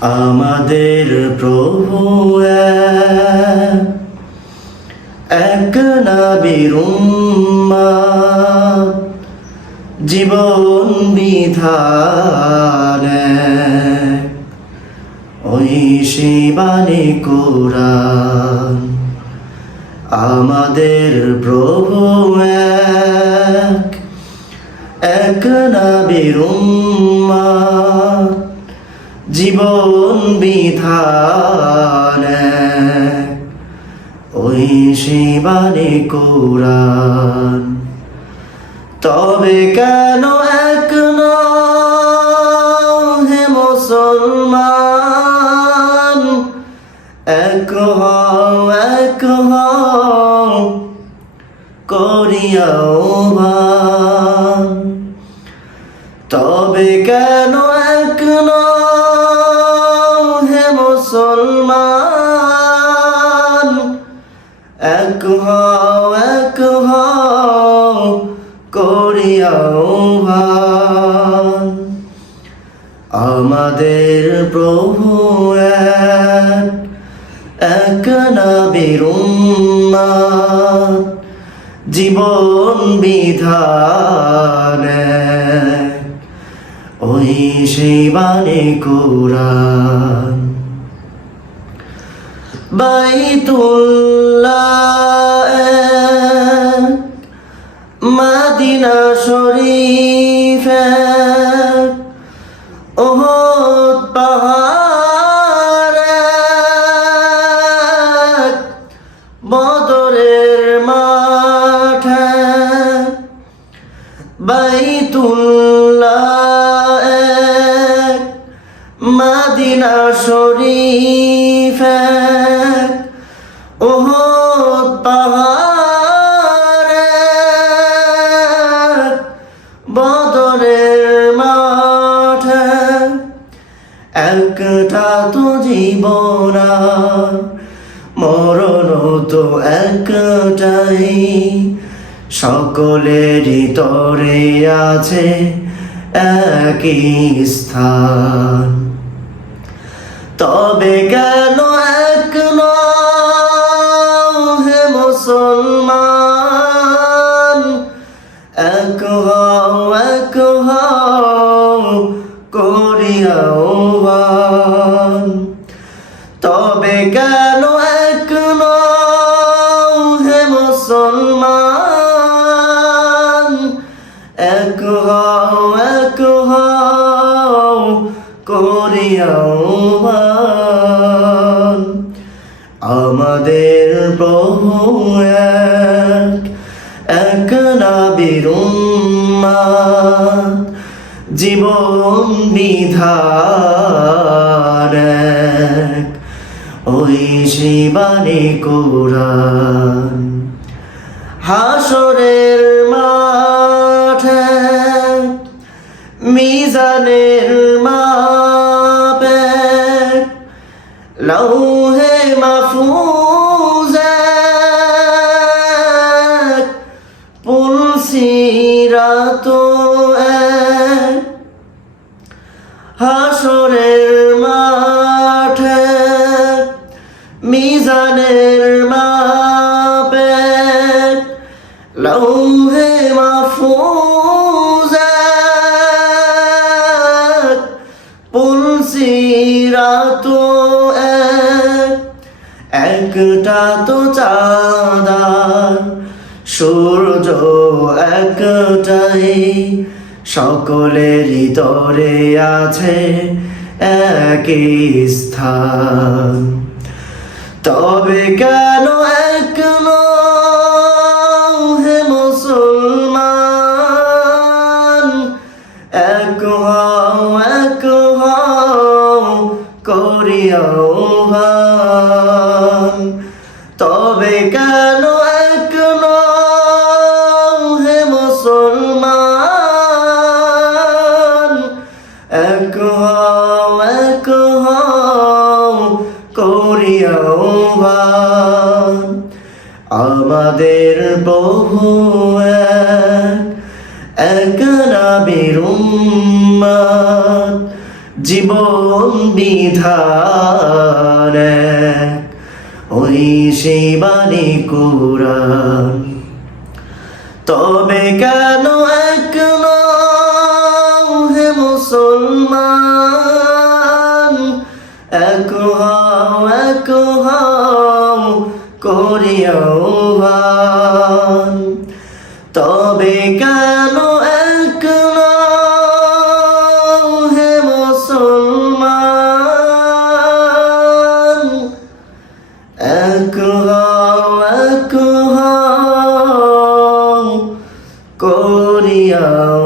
আমাদের প্রভু এক, উম্মাদ, জীবন বিধান ওই শিবানী কোরআন আমাদের প্রভু এক নাবির উম্মাদ, জীবন বিধান। ওই শিবানী কোরআন। তবে কেন এক হে মুসলমান? এক হও এক হও, করিয়াও এক হও এক হও করিয়াও আমাদের প্রভু এক এক জীবন বিধান ওই শিবানী কোরআন। বাইতুল্লাহ মাদিনা শরীফ। ওহদ পাহাড় বদরের মাঠ। বাইতুল্লাহ মাদিনা শরীফ এক, ওহদ পাহাড় বদরের মাঠ এক, একটা তো জীবন মরণ তো একটাই। সকলেরই তরে আছে একই স্থান। তবে কেন আমাদের প্রভু এক এক নাবির জীবন এক, ওই শিবানী কোরআন হাসরের মাঠে মিজানের মাপে লৌহে পুলসিরাত এক হাসরের মাঠে মিজানের মাপে লৌহে মাফুজে পুলসিরাত এক একটা তো চাঁদার সূর্য একটাই, সকলেরই তরে আছে একই স্থান। তবে কেন এক হে মুসলমান? এক হও এক হও, করিয়াও তবে কেন বহু এক জীবন বিধান। ওই সেই বাণী তবে কেন এক হে মুসলমান? এক হও এক হও করে আহ্বান তবে কেন এক হে মুসলমান? এক এক করিয়া